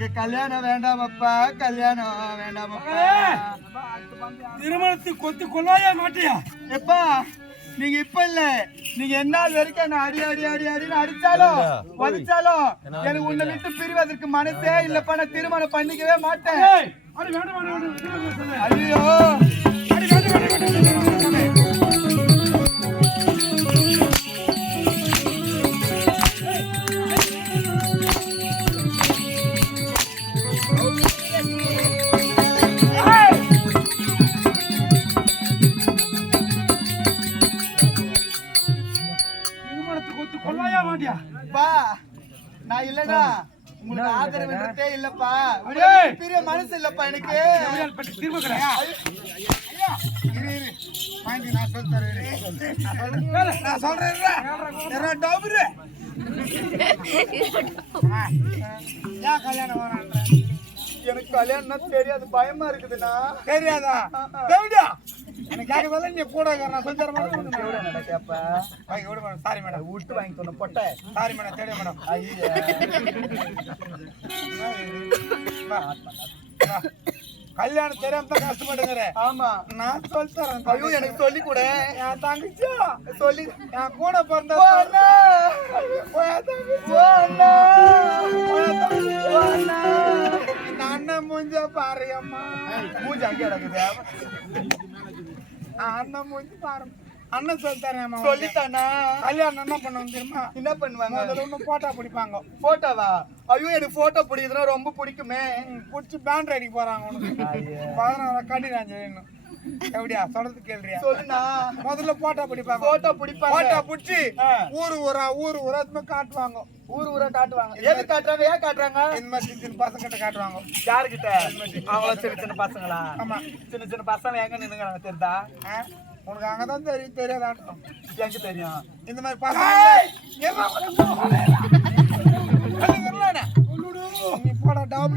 எனக்கு கல்யாணம் வேண்டாமப்பா, கல்யாணம் வேண்டாமப்பா. திருமணத்துக்கு கொத்து கொள்ளாய மாட்டியா? எப்பா நீங்க இப்ப இல்ல, நீங்க என்ன வரைக்கும் என்ன அடி அடி அடி அடின்னு அடிச்சாலும் வலிச்சாலும் எனக்கு உன்னை விட்டு பிரிவதற்கு மனசே இல்லப்பா. நான் திருமணம் பண்ணிக்கவே மாட்டேன். ஐயோ நான் இல்லடா, உங்களுக்கு ஆதரவுன்றதே இல்லப்பா. பெரிய மனசு இல்லப்பா எனக்கு. நான் சொல்றேன் கல்யாணம் எனக்கு கல்யாணம் தெரியாது, பயமா இருக்குதுண்ணா. தெரியாதா? எனக்கு கேட்கறதால நீ கூட நான் சொல்லி தர மாட்டேன். சாரி மேடம், விட்டு வாங்கி சொன்ன பொட்டை. சாரி மேடம், தெரியும் மேடம். கல்யாணம் தெரியாம தான் கஷ்டப்படுங்கிற. ஆமா நான் சொல்லி தரேன். ஐயோ எனக்கு சொல்லி கூட. என் தங்கச்சியா சொல்லி என் கூட பிறந்த இந்த அண்ணன் மூஞ்ச பாரு. அம்மா மூஞ்சி அங்கே கிடக்குது. அண்ணன் மூஞ்சி பாரு. அண்ணன் சொல்லித்தரேன். சொல்லித்தானா? கல்யாணம் என்ன பண்ணுவாங்க தெரியுமா? என்ன பண்ணுவாங்க? அதில் ஒன்றும் போட்டோ பிடிப்பாங்க. போட்டோவா? ஐயோ எனக்கு போட்டோ பிடிக்கிறதுனா ரொம்ப பிடிக்குமே. பிடிச்சி பேண்ட் அடிக்க போறாங்க உனக்கு. 16 கண்டிராஞ்சு வேணும். எப்படியா சொல்றது கேள்றியா? சொல்லுண்ணா. முதல்ல போட்டோ பிடிப்பாங்க. போட்டோ பிடிப்பாங்க. போட்டோ பிடிச்சி ஊரு ஊரா காட்டுவாங்க. ஊரா காட்டுவாங்க. எது காட்டுறாங்க? ஏன் காட்டுறாங்க? இந்த மாதிரி சின்ன பசங்க கிட்ட காட்டுவாங்க. யாருக்கிட்ட? அவங்கள சின்ன பசங்களா? ஆமா, சின்ன பசங்க எங்க நின்னுங்கிறாங்க தெரியுதா? உனக்கு அங்கதான் தெரியும். தெரியாதாட்டம் எங்க தெரியும்? இந்த மாதிரி பசங்க நீ போட டாபு.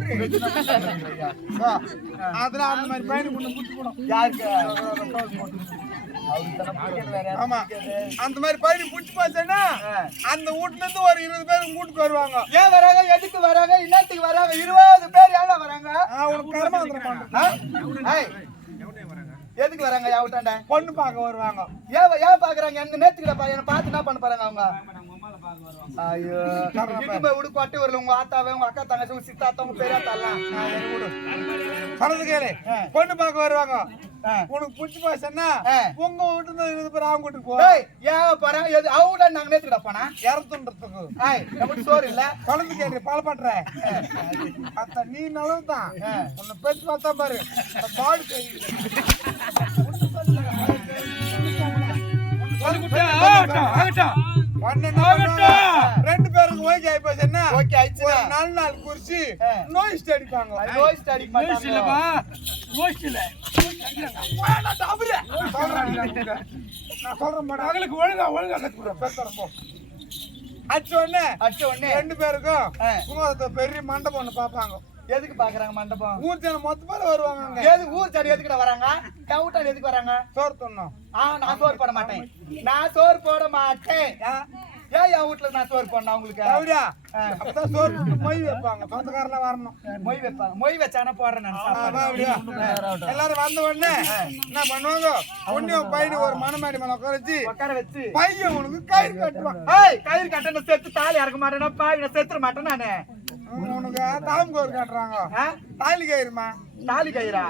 அதெல்லாம் அந்த மாதிரி பையனுக்கு ஒண்ணு புடிச்சு போடும். யாருக்கு? ஆமா, அந்த மாதிரி பையனை புடிச்சு பார்த்தேன்னா அந்த வீட்டுல இருந்து ஒரு 20 பேர் வீட்டுக்கு வருவாங்க. ஏன் வராங்க? எதுக்கு வராங்க? இன்னத்துக்கு வராங்க? 20 பேர் எவ்வளவு வராங்க? உனக்கு கர்மாந்திரம். எதுக்கு வராங்க? யாவட்டாண்ட பொண்ணு பார்க்க வருவாங்க. ஏன் பாக்குறாங்க? என்ன நேத்துக்கிட்ட என்ன பார்த்து என்ன பண்ண போறாங்க அவங்க? ஐயோ விடு கொட்டி வரல. உங்க ஆத்தாவே, உங்க அக்கா தங்கச்சி, உங்க சித்தாத்தா, உங்க பெரியாத்தாலாம் சொல்றது கேளு. பொண்ணு பார்க்க வருவாங்க. உனக்கு புடிச்சு போச்சுன்னா உங்க வீட்டுல 20 பேர் அவங்க வீட்டுக்கு போ. ஏன் போறாங்க? அவங்க வீட்டா நாங்க நேத்துக்கிட்ட போனா இறத்துன்றதுக்கு சோறு இல்ல. குழந்தை கேட்டு பாலப்பாட்டுற அத்த நீ நல்லதுதான். உன்னை பேச்சு பார்த்தா பாரு பாடு ரெண்டு பேருக்கு ஓகே ஆயிப்போச்சுன்னா ஓகே ஆயிடுச்சு. 4 நாள் குறிச்சு நோய் அடிப்பாங்க. நோய் அடிக்க மாட்டாங்க. நான் சொல்றேன் மேடம். அவங்களுக்கு ஒழுங்கா அச்ச உடனே 2 பேருக்கும் பெரிய மண்டபம் ஒண்ணு பாப்பாங்க. எதுக்கு பாக்குறாங்க மண்டபம்? ஊர் ஜனம் மொத்த பேர் வருவாங்க. எதுக்கு ஊர் ஜனம் எதுக்குடா வராங்க? டவுட்டான் எதுக்கு வராங்க? சோறு தரணும். நான் சோறு போட மாட்டேன். நான் சோறு போட மாட்டேன். ஏன் என் வீட்டுல நான் சோறு போடணும் அவங்களுக்கு? அப்பதான் சோறு மொய் வைப்பாங்க. சொந்தக்காரெல்லாம் வரணும். மொய் வைப்பாங்க. மொய் வச்சானா போடுறேன் நான். எல்லாரும் வந்த உடனே என்ன பண்ணுவாங்க? பொண்ணையும் பையனும் ஒரு மணமாடி மேல உட்கார வச்சு பையன் உனக்கு கயிறு கட்டுவான். கயிறு கட்ட செத்து தாலி இறக்க மாட்டேன்னா பாவி செத்துற மாட்டேன் நானு. உனக்கு தாம்பூர் காட்டுறாங்க. தாலி கயிறுமா? தாலி கயிறா?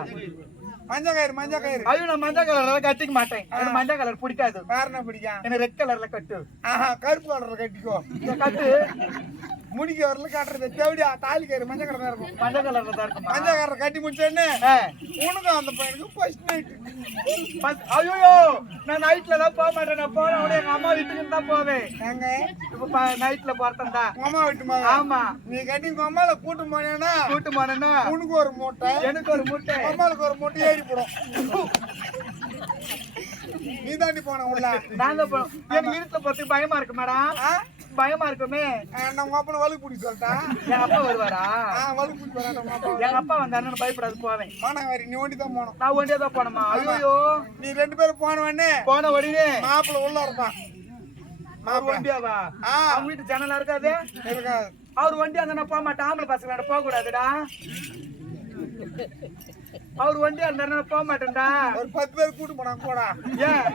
மஞ்சள் கயிறு. ஐயோ நான் மஞ்சள் கலர்ல கட்டிக்க மாட்டேன். எனக்கு மஞ்சள் கலர் பிடிக்காது. காரணம் பிடிக்கும். எனக்கு ரெட் கலர்ல கட்டு. கருப்பு கலர்ல கட்டிக்கோ. கட்டு முடிக்க வரல காட்டுறது தேவடியா. தாலி கயிறு மஞ்சள் கலர்ல இருக்கும். மஞ்சள் கலர்ல தான் இருக்கும். மஞ்சள் கலர் கட்டி முடிச்சோன்னு உனக்கு அந்த பையனுக்கு ஃபர்ஸ்ட் நைட். ஐயோ நான் நைட்ல தான் போக மாட்டேன். நான் போன உடனே எங்க அம்மா வீட்டுக்கு தான் போவேன். எங்க இப்ப நைட்ல போறேன் தான். அம்மா வீட்டுமா? ஆமா. நீ கட்டி உங்க அம்மால கூட்டு போனேன்னா உனக்கு ஒரு மூட்டை, எனக்கு ஒரு மூட்டை, அம்மாளுக்கு ஒரு மூட்டை ஏறி போடும். நீ தாண்டி போன உள்ள. நாங்க எனக்கு வீட்டுல போறதுக்கு பயமா இருக்கு மேடம். பயமா இருக்குமே. உங்க அப்பா வலுக்கு பிடிச்சி சொல்லிட்டா என் அப்பா வருவாரா? வலுக்கு பிடிச்சி வரா. எங்க அப்பா வந்தாருன்னு பயப்படாது போவேன். மானவாரி நீ ஒண்டி தான் போனோம். நான் ஒண்டியா தான் போனோமா? ஐயோ நீ 2 பேரும் போன உடனே மாப்பிள்ள உள்ள இருப்பான். ஒண்டியாவா? அவங்க வீட்டு ஜன்னலா இருக்காது. அவர் வண்டி அந்த போக மாட்டேன், ஆம்பளை பசங்களோட போக கூடாதுடா. அவர் வண்டி அந்த போக மாட்டேன்டா. ஒரு 10 பேர் கூட்டு போனா போடா. ஏன்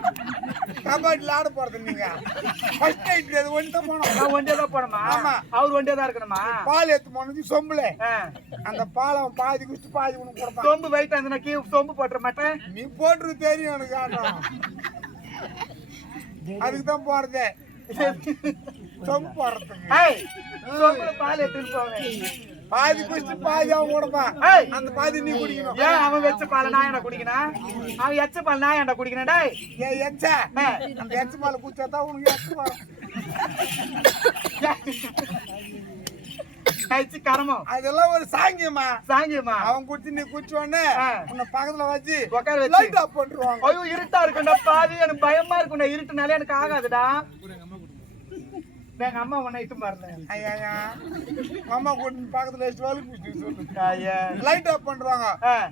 கபாடில ஆட போறது நீங்க? ஃபர்ஸ்ட் நைட் அது வண்டில போறோம். நான் வண்டில தான் போறமா? ஆமா. அவர் வண்டில தான் இருக்கணுமா? பால் ஏத்து போனது சொம்புல. அந்த பாலம் பாதி குடிச்சு பாதி உனக்கு கொடுப்பா. சொம்பு வெயிட் அந்த கீ சொம்பு போட்ற மாட்டேன். நீ போட்றது தெரியும் எனக்கு ஆட்டம். அதுக்கு தான் போறதே. சொம்பு போறதுக்கு. ஏய் சொம்புல பால் ஏத்திட்டு போவேன். பாதி குடிச்சு பாதி அவன் கொடுப்பா. அந்த பாதி நீ குடிக்கணும். ஏன் அவன் வெச்ச பால் நான் என்ன குடிக்கணும்? அவன் எச்ச பால் நான் என்ன குடிக்கணும்? டேய் ஏன் எச்ச? அந்த எச்ச பால் குடிச்சா தான் உனக்கு எச்ச பால். ஐச்சி கரமம். அதெல்லாம் ஒரு சாங்கியமா. சாங்கியமா. அவன் குடிச்சு நீ குடிச்சோனே உன்னை பக்கத்துல வச்சு உட்கார வச்சு லைட் ஆஃப் பண்ணிடுவாங்க. ஐயோ இருட்டா இருக்குடா பாவி, எனக்கு பயமா இருக்குடா. இருட்டுனாலே எனக்கு ஆகாதுடா. எங்க அம்மா உன்னை இட்டு பாருங்க. ஐயா அம்மா கூட்டு பக்கத்துல வச்சு வாலி குடிச்சு சொல்லு. ஐயா லைட் ஆஃப் பண்றாங்க.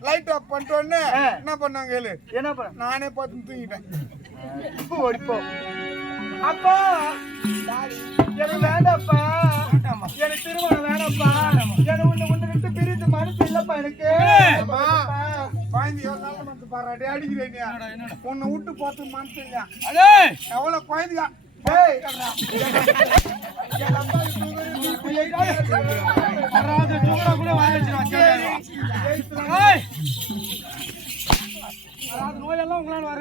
லைட் ஆஃப் பண்ணிட்டோன்னே என்ன பண்ணாங்க கேளு. என்ன பண்ண? நானே பார்த்து தூங்கிட்டேன். ஓடிப்போ. அப்பா எனக்கு வேண்டாப்பா, எனக்கு திருமணம் வேணாப்பா, எனக்கு உன்னை விட்டு பிரித்து மனசு இல்லப்பா எனக்கு. குழந்தை எவ்வளவு நல்ல மனசு பாரு, அடிக்கிறேன். உன்னை விட்டு போறது மனசு இல்லையா? எவ்வளவு குழந்தைங்க. நோயெல்லாம் உங்களால வர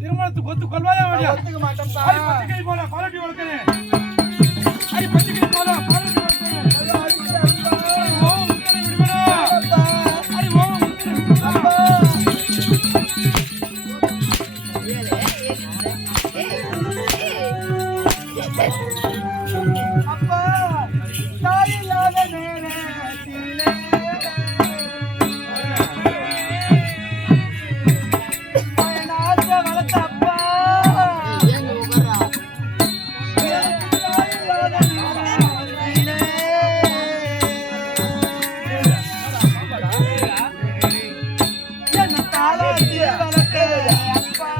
திருமணத்துக்கு ஒத்து கொள்வாயா? ஒத்துக்க மாட்டேன். போல பாலட்டி வளர்க்கிறேன். அப்பா தாயில்லாத நேரத்திலே நாச்ச வளர்த்த அப்பா தாயில்லாத நேரத்திலே என்ன தாளாட்டி வளர்த்த அப்பா.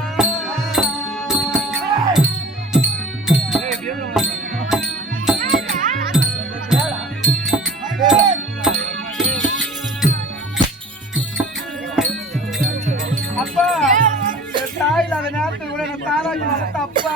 அப்பா தாயில அந்த நேரத்துக்கு கூட நான் தாராட்டி வளர்த்த அப்பா.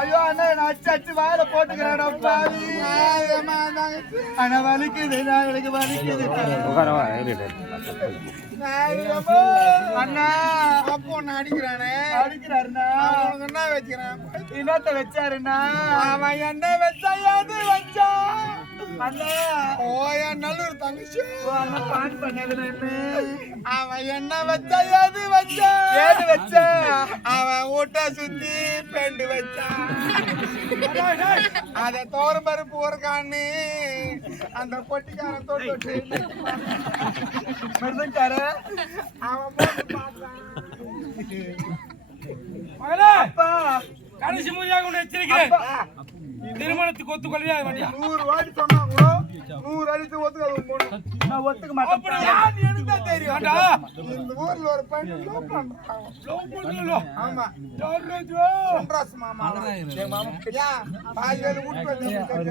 ஐயோ அண்ணா அச்சு அச்சு வாயில போட்டுக்கிறேன். ஆனா வலிக்குது, எனக்கு வலிக்குது அண்ணா. அப்போ ஒன்னு அடிக்கிறானே, அடிக்கிறாருண்ணா. என்ன வச்சுக்கிறேன்? இன்னத்த வச்சாருண்ணா. அவன் என்ன வச்சாயாது வச்சா அண்ணா. ஓ என் நல்லூர் தங்கச்சி பாட்டு பண்ணது. அவன் என்ன வச்சாயாது வச்சா. ஏது வச்ச? அவன் ஊட்ட சுத்தி பெண்டு வச்சான். அத தோர பருப்பு ஊருக்கான்னு அந்த பொட்டிக்காரன் தொட்டு மிருதங்கார அவன் போட்டு பார்த்தான். அப்பா கடைசி மூலியாக ஒன்று எச்சரிக்கிறேன். திருமணத்துக்கு ஒத்துக்கொள்ளவே 100 வாட்டி சொன்னாங்களோ 100 அடித்து ஒத்துக்க. நான் ஒத்துக்க மாட்டேன். எனக்கு தெரியும் இந்த ஊர்ல ஒரு பையன் லவ் பண்றான். ஆமா சந்திராஸ் மாமா. என் மாமா பாய்வேல விட்டு வந்தாரு.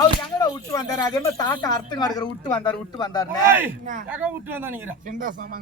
அவர் எங்கடா விட்டு வந்தாரு? அதே மாதிரி தாத்தா அர்த்தம் காடுக்கிற விட்டு வந்தாரு. விட்டு வந்தாரு எங்க விட்டு வந்தா நீங்க சந்திராஸ் மாமா